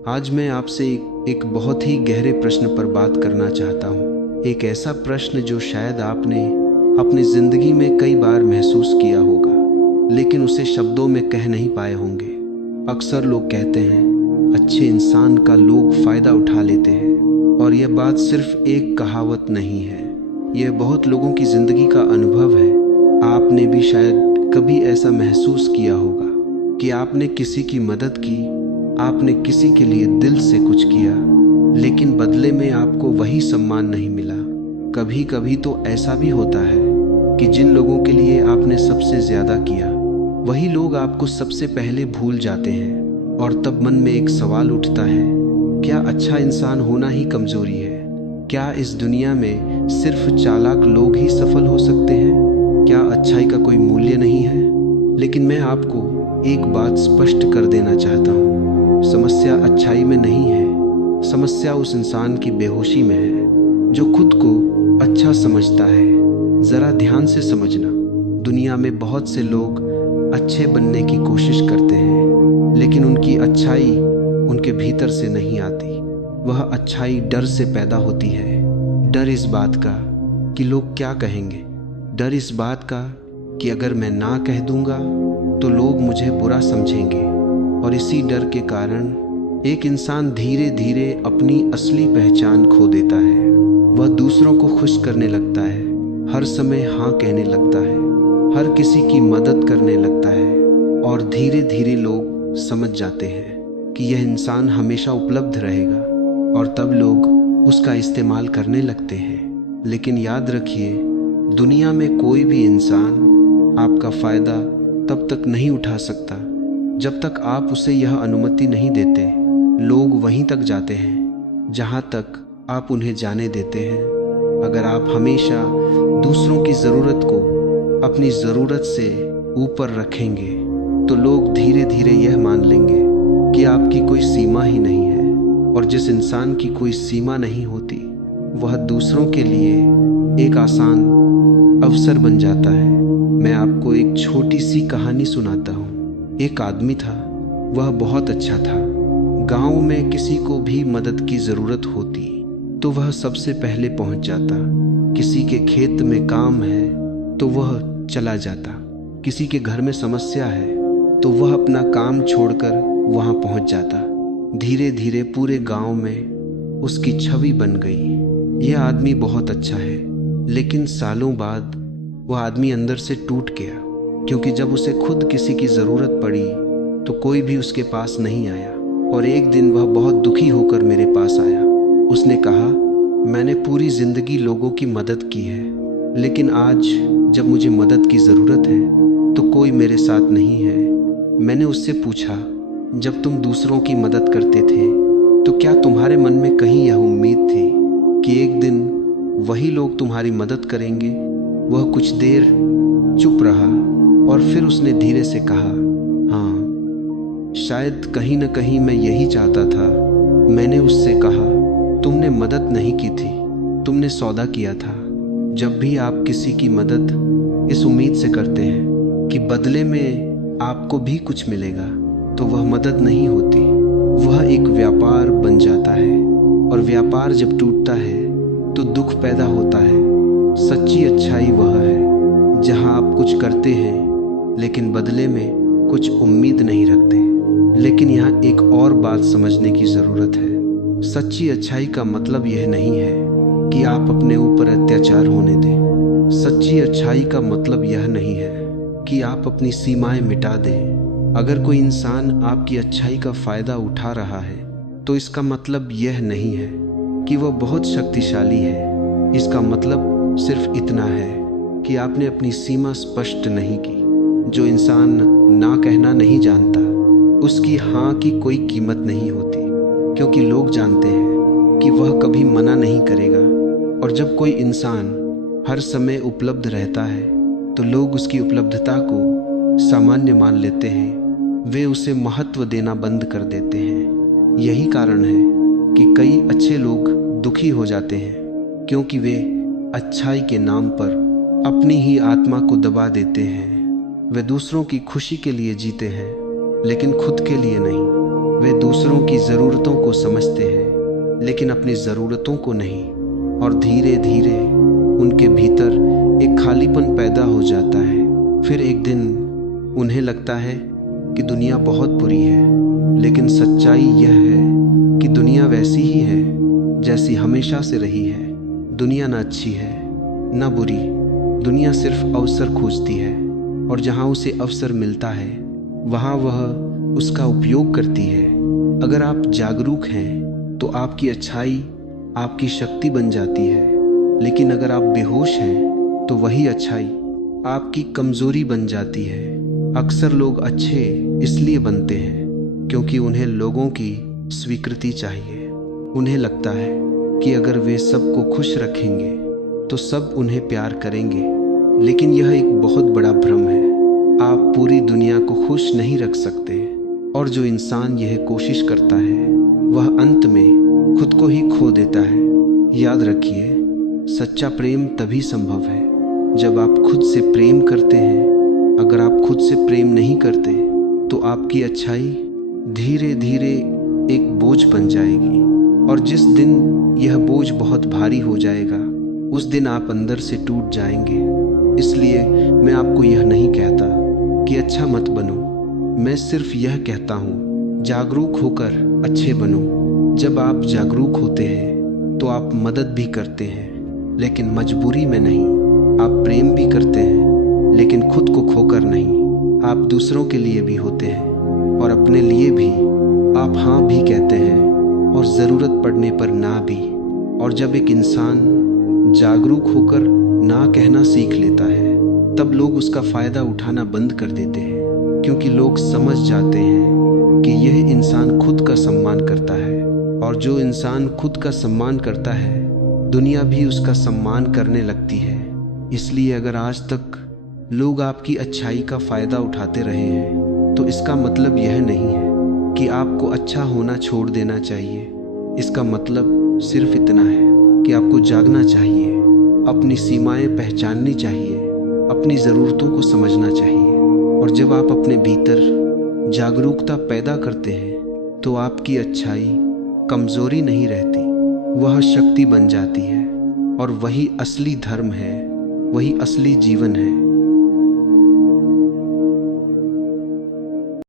आज मैं आपसे एक बहुत ही गहरे प्रश्न पर बात करना चाहता हूँ। एक ऐसा प्रश्न जो शायद आपने अपनी ज़िंदगी में कई बार महसूस किया होगा, लेकिन उसे शब्दों में कह नहीं पाए होंगे। अक्सर लोग कहते हैं, अच्छे इंसान का लोग फ़ायदा उठा लेते हैं, और यह बात सिर्फ एक कहावत नहीं है, यह बहुत लोगों की ज़िंदगी का अनुभव है। आपने भी शायद कभी ऐसा महसूस किया होगा कि आपने किसी की मदद की, आपने किसी के लिए दिल से कुछ किया, लेकिन बदले में आपको वही सम्मान नहीं मिला। कभी कभी तो ऐसा भी होता है कि जिन लोगों के लिए आपने सबसे ज़्यादा किया, वही लोग आपको सबसे पहले भूल जाते हैं। और तब मन में एक सवाल उठता है, क्या अच्छा इंसान होना ही कमज़ोरी है? क्या इस दुनिया में सिर्फ चालाक लोग ही सफल हो सकते हैं? क्या अच्छाई का कोई मूल्य नहीं है? लेकिन मैं आपको एक बात स्पष्ट कर देना चाहता हूँ, समस्या अच्छाई में नहीं है, समस्या उस इंसान की बेहोशी में है जो खुद को अच्छा समझता है। ज़रा ध्यान से समझना, दुनिया में बहुत से लोग अच्छे बनने की कोशिश करते हैं, लेकिन उनकी अच्छाई उनके भीतर से नहीं आती। वह अच्छाई डर से पैदा होती है। डर इस बात का कि लोग क्या कहेंगे, डर इस बात का कि अगर मैं ना कह दूंगा तो लोग मुझे बुरा समझेंगे। और इसी डर के कारण एक इंसान धीरे धीरे अपनी असली पहचान खो देता है। वह दूसरों को खुश करने लगता है, हर समय हाँ कहने लगता है, हर किसी की मदद करने लगता है, और धीरे धीरे लोग समझ जाते हैं कि यह इंसान हमेशा उपलब्ध रहेगा, और तब लोग उसका इस्तेमाल करने लगते हैं। लेकिन याद रखिए, दुनिया में कोई भी इंसान आपका फ़ायदा तब तक नहीं उठा सकता जब तक आप उसे यह अनुमति नहीं देते। लोग वहीं तक जाते हैं जहां तक आप उन्हें जाने देते हैं। अगर आप हमेशा दूसरों की ज़रूरत को अपनी ज़रूरत से ऊपर रखेंगे तो लोग धीरे धीरे यह मान लेंगे कि आपकी कोई सीमा ही नहीं है। और जिस इंसान की कोई सीमा नहीं होती, वह दूसरों के लिए एक आसान अवसर बन जाता है। मैं आपको एक छोटी सी कहानी सुनाता हूँ। एक आदमी था, वह बहुत अच्छा था। गांव में किसी को भी मदद की ज़रूरत होती तो वह सबसे पहले पहुंच जाता। किसी के खेत में काम है तो वह चला जाता। किसी के घर में समस्या है तो वह अपना काम छोड़कर वहां पहुंच जाता। धीरे धीरे पूरे गांव में उसकी छवि बन गई। यह आदमी बहुत अच्छा है, लेकिन सालों बाद वह आदमी अंदर से टूट गया, क्योंकि जब उसे खुद किसी की ज़रूरत पड़ी तो कोई भी उसके पास नहीं आया। और एक दिन वह बहुत दुखी होकर मेरे पास आया। उसने कहा, मैंने पूरी ज़िंदगी लोगों की मदद की है, लेकिन आज जब मुझे मदद की ज़रूरत है तो कोई मेरे साथ नहीं है। मैंने उससे पूछा, जब तुम दूसरों की मदद करते थे तो क्या तुम्हारे मन में कहीं यह उम्मीद थी कि एक दिन वही लोग तुम्हारी मदद करेंगे? वह कुछ देर चुप रहा और फिर उसने धीरे से कहा, हाँ, शायद कहीं न कहीं मैं यही चाहता था। मैंने उससे कहा, तुमने मदद नहीं की थी, तुमने सौदा किया था। जब भी आप किसी की मदद इस उम्मीद से करते हैं कि बदले में आपको भी कुछ मिलेगा, तो वह मदद नहीं होती, वह एक व्यापार बन जाता है। और व्यापार जब टूटता है तो दुख पैदा होता है। सच्ची अच्छाई वह है जहां आप कुछ करते हैं लेकिन बदले में कुछ उम्मीद नहीं रखते। लेकिन यहाँ एक और बात समझने की ज़रूरत है। सच्ची अच्छाई का मतलब यह नहीं है कि आप अपने ऊपर अत्याचार होने दें। सच्ची अच्छाई का मतलब यह नहीं है कि आप अपनी सीमाएं मिटा दें। अगर कोई इंसान आपकी अच्छाई का फ़ायदा उठा रहा है तो इसका मतलब यह नहीं है कि वह बहुत शक्तिशाली है। इसका मतलब सिर्फ इतना है कि आपने अपनी सीमा स्पष्ट नहीं की। जो इंसान ना कहना नहीं जानता, उसकी हाँ की कोई कीमत नहीं होती, क्योंकि लोग जानते हैं कि वह कभी मना नहीं करेगा। और जब कोई इंसान हर समय उपलब्ध रहता है तो लोग उसकी उपलब्धता को सामान्य मान लेते हैं। वे उसे महत्व देना बंद कर देते हैं। यही कारण है कि कई अच्छे लोग दुखी हो जाते हैं, क्योंकि वे अच्छाई के नाम पर अपनी ही आत्मा को दबा देते हैं। वे दूसरों की खुशी के लिए जीते हैं, लेकिन खुद के लिए नहीं। वे दूसरों की ज़रूरतों को समझते हैं लेकिन अपनी ज़रूरतों को नहीं, और धीरे धीरे उनके भीतर एक खालीपन पैदा हो जाता है। फिर एक दिन उन्हें लगता है कि दुनिया बहुत बुरी है, लेकिन सच्चाई यह है कि दुनिया वैसी ही है जैसी हमेशा से रही है। दुनिया न अच्छी है न बुरी, दुनिया सिर्फ अवसर खोजती है, और जहाँ उसे अवसर मिलता है वहाँ वह उसका उपयोग करती है। अगर आप जागरूक हैं तो आपकी अच्छाई आपकी शक्ति बन जाती है, लेकिन अगर आप बेहोश हैं तो वही अच्छाई आपकी कमजोरी बन जाती है। अक्सर लोग अच्छे इसलिए बनते हैं क्योंकि उन्हें लोगों की स्वीकृति चाहिए। उन्हें लगता है कि अगर वे सबको खुश रखेंगे तो सब उन्हें प्यार करेंगे, लेकिन यह एक बहुत बड़ा भ्रम है। आप पूरी दुनिया को खुश नहीं रख सकते, और जो इंसान यह कोशिश करता है वह अंत में खुद को ही खो देता है। याद रखिए, सच्चा प्रेम तभी संभव है जब आप खुद से प्रेम करते हैं। अगर आप खुद से प्रेम नहीं करते तो आपकी अच्छाई धीरे धीरे एक बोझ बन जाएगी, और जिस दिन यह बोझ बहुत भारी हो जाएगा उस दिन आप अंदर से टूट जाएंगे। इसलिए मैं आपको यह नहीं कहता कि अच्छा मत बनो, मैं सिर्फ यह कहता हूँ जागरूक होकर अच्छे बनो। जब आप जागरूक होते हैं तो आप मदद भी करते हैं लेकिन मजबूरी में नहीं। आप प्रेम भी करते हैं लेकिन खुद को खोकर नहीं। आप दूसरों के लिए भी होते हैं और अपने लिए भी। आप हाँ भी कहते हैं और ज़रूरत पड़ने पर ना भी। और जब एक इंसान जागरूक होकर ना कहना सीख लेता है तब लोग उसका फ़ायदा उठाना बंद कर देते हैं, क्योंकि लोग समझ जाते हैं कि यह इंसान खुद का सम्मान करता है, और जो इंसान खुद का सम्मान करता है दुनिया भी उसका सम्मान करने लगती है। इसलिए अगर आज तक लोग आपकी अच्छाई का फ़ायदा उठाते रहे हैं तो इसका मतलब यह नहीं है कि आपको अच्छा होना छोड़ देना चाहिए। इसका मतलब सिर्फ इतना है कि आपको जागना चाहिए, अपनी सीमाएं पहचाननी चाहिए, अपनी ज़रूरतों को समझना चाहिए। और जब आप अपने भीतर जागरूकता पैदा करते हैं तो आपकी अच्छाई कमज़ोरी नहीं रहती, वह शक्ति बन जाती है। और वही असली धर्म है, वही असली जीवन है।